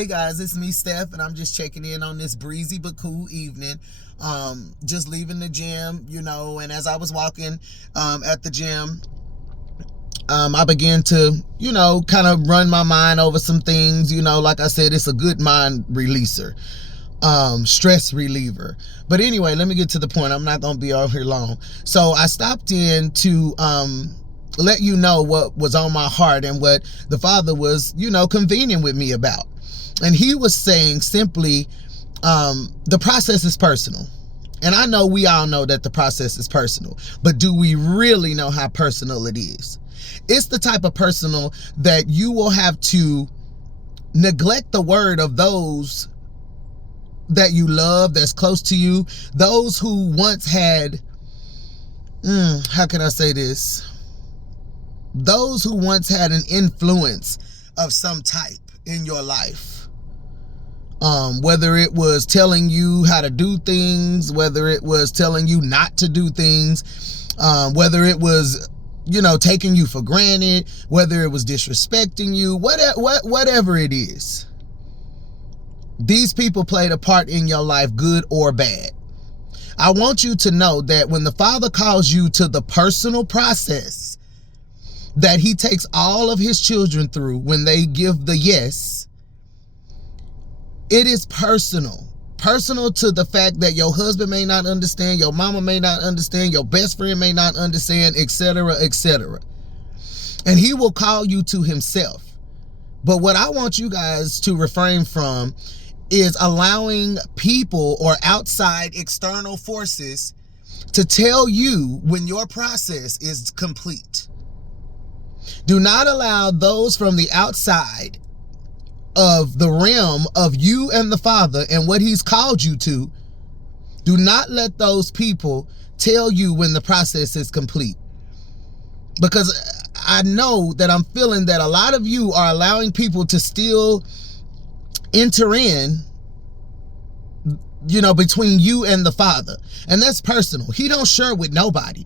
Hey guys, it's me, Steph, and I'm just checking in on this breezy but cool evening. Just leaving the gym, and as I was walking at the gym, I began to, kind of run my mind over some things. Like I said, it's a good mind releaser, stress reliever. But anyway, let me get to the point. I'm not going to be out here long. So I stopped in to let you know what was on my heart and what the Father was, convening with me about. And he was saying simply, the process is personal. And I know we all know that the process is personal, but do we really know how personal it is? It's the type of personal that you will have to neglect the word of those that you love, that's close to you, those who once had, how can I say this? Those who once had an influence of some type in your life. Whether it was telling you how to do things, whether it was telling you not to do things, whether it was, taking you for granted, whether it was disrespecting you, whatever it is. These people played a part in your life, good or bad. I want you to know that when the Father calls you to the personal process that he takes all of his children through when they give the yes, it is personal. Personal to the fact that your husband may not understand, your mama may not understand, your best friend may not understand, etc., etc. And he will call you to himself. But what I want you guys to refrain from is allowing people or outside external forces to tell you when your process is complete. Do not allow those from the outside of the realm of you and the Father and what he's called you to, do not let those people tell you when the process is complete. Because I know that I'm feeling that a lot of you are allowing people to still enter in, between you and the Father. And that's personal. He don't share with nobody.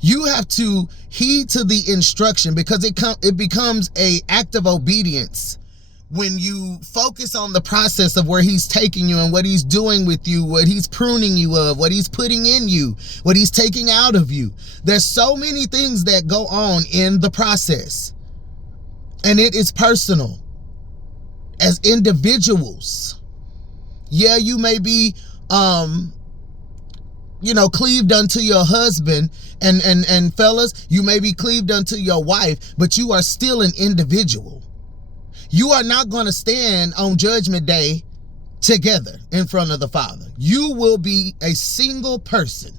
You have to heed to the instruction, because it becomes an act of obedience when you focus on the process of where he's taking you and what he's doing with you, what he's pruning you of, what he's putting in you, what he's taking out of you. There's so many things that go on in the process, and it is personal. As individuals, yeah, you may be cleaved unto your husband, and fellas, you may be cleaved unto your wife, but you are still an individual. You are not going to stand on Judgment Day together in front of the Father. You will be a single person.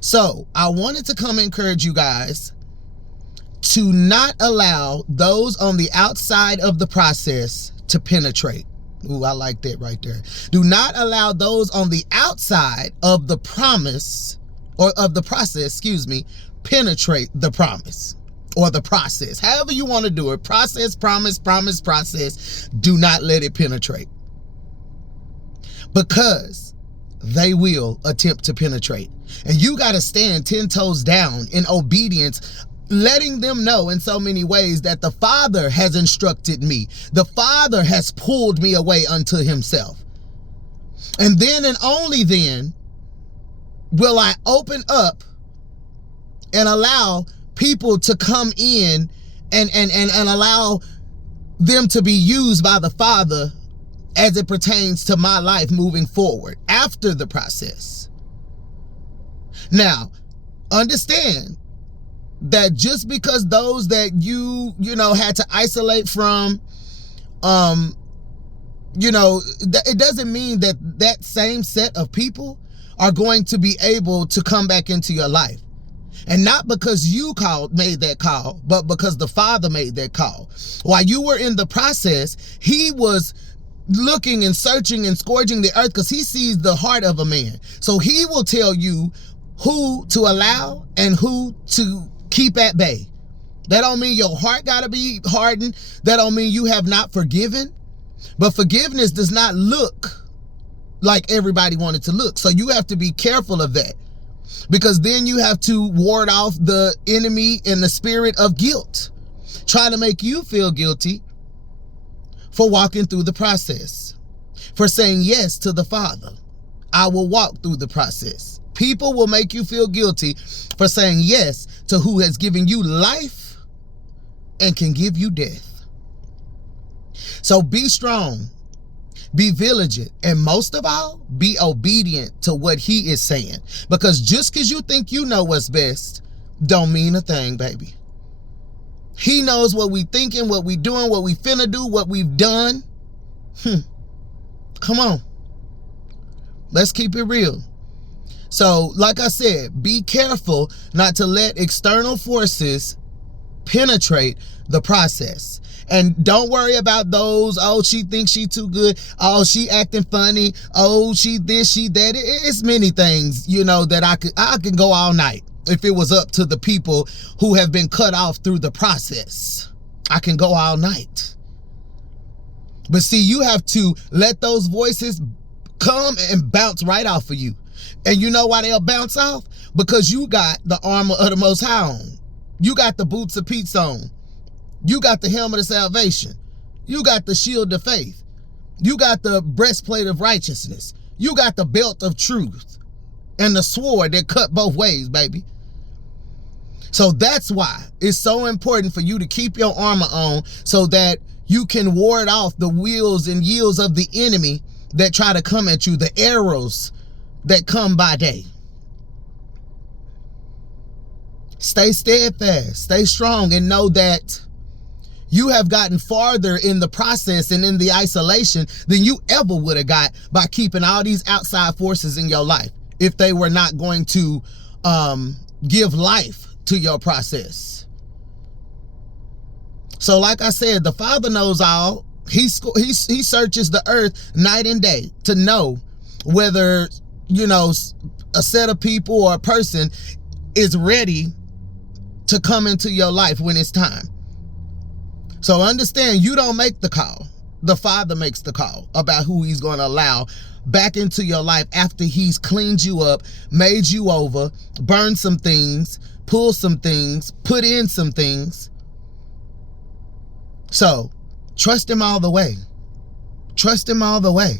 So I wanted to come encourage you guys to not allow those on the outside of the process to penetrate. Ooh, I like that right there. Do not allow those on the outside of the promise, or of the process, penetrate the promise or the process. However you want to do it. Process, promise, process. Do not let it penetrate. Because they will attempt to penetrate. And you got to stand 10 toes down in obedience, letting them know in so many ways that the Father has instructed me. The Father has pulled me away unto himself. And then and only then will I open up and allow people to come in and allow them to be used by the Father as it pertains to my life moving forward after the process. Now, understand that just because those that you had to isolate from, it doesn't mean that that same set of people are going to be able to come back into your life. And not because you made that call, but because the Father made that call. While you were in the process, he was looking and searching and scourging the earth, because he sees the heart of a man. So he will tell you who to allow and who to keep at bay. That don't mean your heart got to be hardened. That don't mean you have not forgiven. But forgiveness does not look like everybody wanted to look. So you have to be careful of that. Because then you have to ward off the enemy and the spirit of guilt, trying to make you feel guilty for walking through the process, for saying yes to the Father. I will walk through the process. People will make you feel guilty for saying yes to who has given you life and can give you death. So be strong, be vigilant, and most of all, be obedient to what he is saying. Because just because you think you know what's best, don't mean a thing, baby. He knows what we thinking, what we doing, what we finna do, what we've done. Come on. Let's keep it real. So, like I said, be careful not to let external forces penetrate the process. And don't worry about those, oh, she thinks she too good. Oh, she acting funny. Oh, she this, she that. It's many things, you know, that I could go all night if it was up to the people who have been cut off through the process. I can go all night. But see, you have to let those voices come and bounce right off of you. And you know why they'll bounce off? Because you got the armor of the Most High on. You got the boots of peace on. You got the helmet of salvation. You got the shield of faith. You got the breastplate of righteousness. You got the belt of truth and the sword that cut both ways, baby. So that's why it's so important for you to keep your armor on so that you can ward off the wheels and yields of the enemy that try to come at you, the arrows that come by day. Stay steadfast, stay strong, and know that you have gotten farther in the process and in the isolation than you ever would have got by keeping all these outside forces in your life if they were not going to give life to your process. So like I said, the Father knows all. He searches the earth night and day to know whether, you know, a set of people or a person is ready to come into your life when it's time. So understand, you don't make the call. The Father makes the call about who he's going to allow back into your life after he's cleaned you up, made you over, burned some things, pulled some things, put in some things. So trust him all the way. Trust him all the way.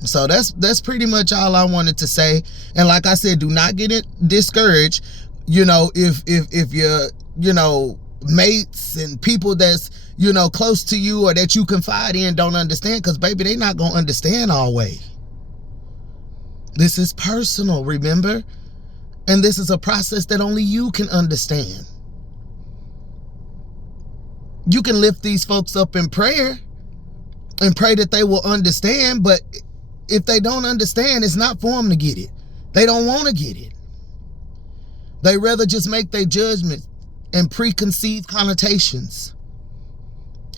So that's pretty much all I wanted to say. And like I said, do not get it discouraged. You know, if you're, you know, mates and people that's, you know, close to you or that you confide in don't understand, because baby, they not gonna understand always. This is personal, remember? And this is a process that only you can understand. You can lift these folks up in prayer and pray that they will understand, but if they don't understand, it's not for them to get it. They don't want to get it. They rather just make their judgment and preconceived connotations,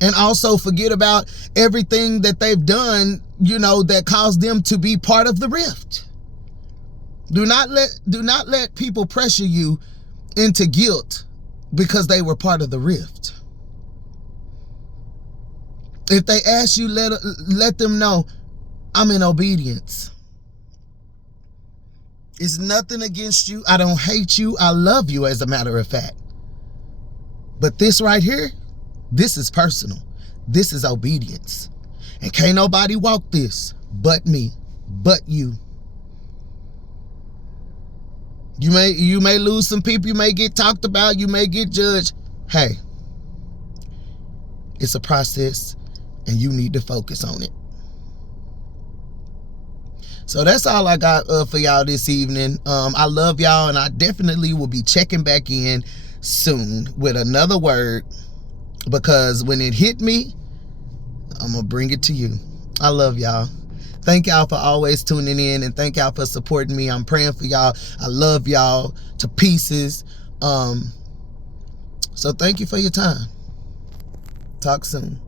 and also forget about everything that they've done, you know, that caused them to be part of the rift. Do not let people pressure you into guilt because they were part of the rift. If they ask you, let them know, I'm in obedience. It's nothing against you. I don't hate you. I love you, as a matter of fact. But this right here, this is personal. This is obedience. And can't nobody walk this but me, but you. You may lose some people. You may get talked about. You may get judged. Hey, it's a process and you need to focus on it. So that's all I got for y'all this evening. I love y'all, and I definitely will be checking back in soon with another word, because when it hit me, I'm gonna bring it to you. I love y'all. Thank y'all for always tuning in, and thank y'all for supporting me. I'm praying for y'all. I love y'all to pieces. So thank you for your time. Talk soon.